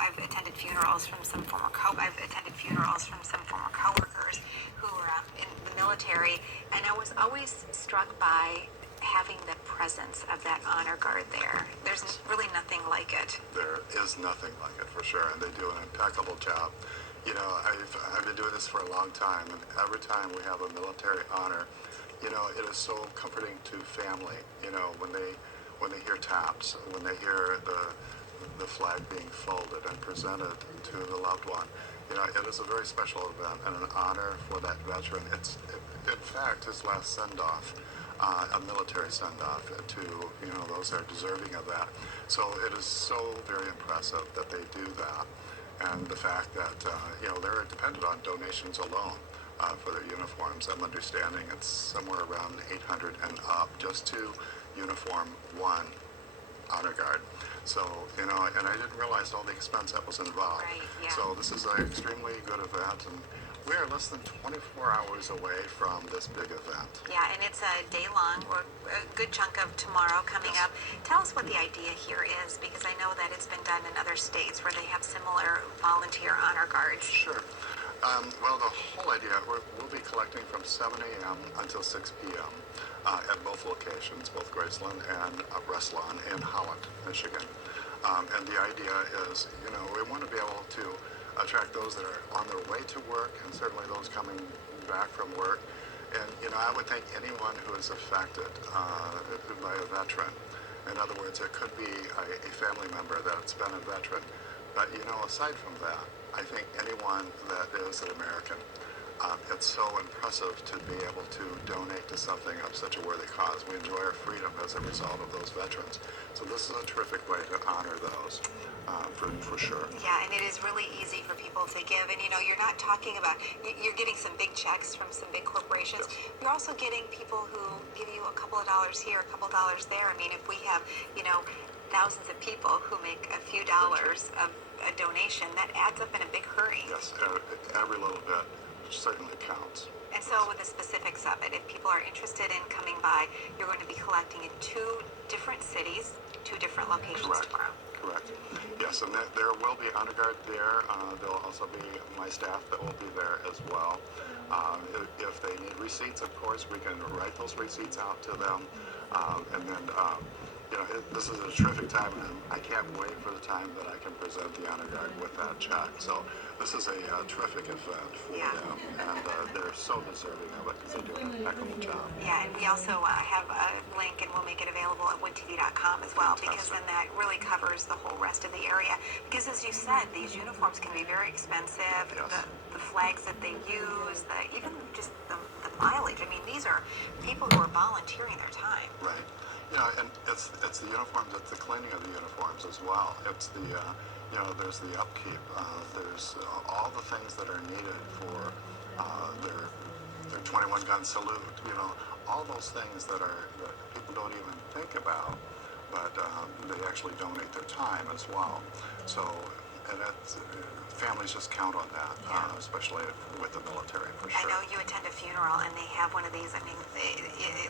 I've attended funerals from some former coworkers who were in the military, and I was always struck by having the presence of that honor guard there. There's really nothing like it. There is nothing like it, for sure, and they do an impeccable job. You know, I've been doing this for a long time, and every time we have a military honor, you know, it is so comforting to family. You know, when they hear taps, when they hear the flag being folded and presented to the loved one. You know, it is a very special event and an honor for that veteran. In fact, his last send-off, a military send-off to, you know, those that are deserving of that. So it is so very impressive that they do that. And the fact that, you know, they're dependent on donations alone for their uniforms. I'm understanding it's somewhere around 800 and up just to uniform one honor guard. So, you know, and I didn't realize all the expense that was involved. Right, yeah. So this is an extremely good event, and we are less than 24 hours away from this big event. Yeah, and it's a day long, or a good chunk of tomorrow coming up. Tell us what the idea here is, because I know that it's been done in other states where they have similar volunteer honor guards. Sure. Well, the whole idea, we'll be collecting from 7 a.m. until 6 p.m. At both locations, both Graceland and Breslin in Holland, Michigan. And the idea is, you know, we want to be able to attract those that are on their way to work, and certainly those coming back from work. And, you know, I would think anyone who is affected by a veteran, in other words, it could be a family member that's been a veteran. But, you know, aside from that, I think anyone that is an American, it's so impressive to be able to donate to something of such a worthy cause. We enjoy our freedom as a result of those veterans. So this is a terrific way to honor those, for sure. Yeah, and it is really easy for people to give. And, you know, you're not talking about, you're getting some big checks from some big corporations. Yes. You're also getting people who give you a couple of dollars here, a couple of dollars there. I mean, if we have, you know, thousands of people who make a few dollars of a donation, that adds up in a big hurry. Yes, every little bit certainly counts. And so with the specifics of it, if people are interested in coming by, you're going to be collecting in 2 different cities, 2 different locations tomorrow. Correct. Yes, and there will be honor guard there. There'll also be my staff that will be there as well. If they need receipts, of course, we can write those receipts out to them. And then, you know, this is a terrific time, and I can't wait for the time that I can present the honor guard with that check. So this is a terrific event for them, and they're so deserving of it because they do an impeccable job. Yeah, and we also have a link, and we'll make it available at wintv.com as well, because then that really covers the whole rest of the area. Because as you said, these uniforms can be very expensive. Yes. The flags that they use, even just the mileage. I mean, these are people who are volunteering their time. Right. You know, and it's the uniforms, it's the cleaning of the uniforms as well. It's the, you know, there's the upkeep. There's all the things that are needed for their 21-gun salute. You know, all those things that people don't even think about, but they actually donate their time as well. So, and that's, families just count on that, especially with the military, for sure. I know you attend a funeral, and they have one of these. I mean,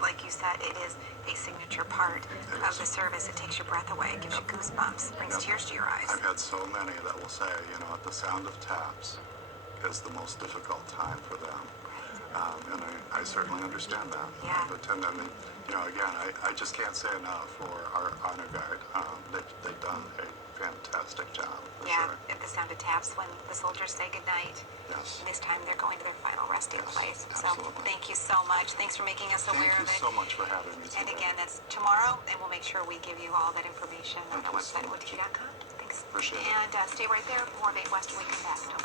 like you said, it is a signature part of the service. It takes your breath away. It gives you goosebumps. Brings tears to your eyes. I've had so many that will say, you know, the sound of taps is the most difficult time for them. And I certainly understand that. Yeah. I've attended, I mean, you know, again, I just can't say enough for our honor guard. They've done a fantastic job, for sure. At the sound of taps when the soldiers say goodnight. Yes. And this time they're going to their final resting place. Absolutely. So thank you so much. Thanks for making us aware of it. Thank you so much for having me today. And again, that's tomorrow, and we'll make sure we give you all that information on our website at wintv.com. Thanks. Appreciate it. And stay right there. More of 8 West when we come back. Don't go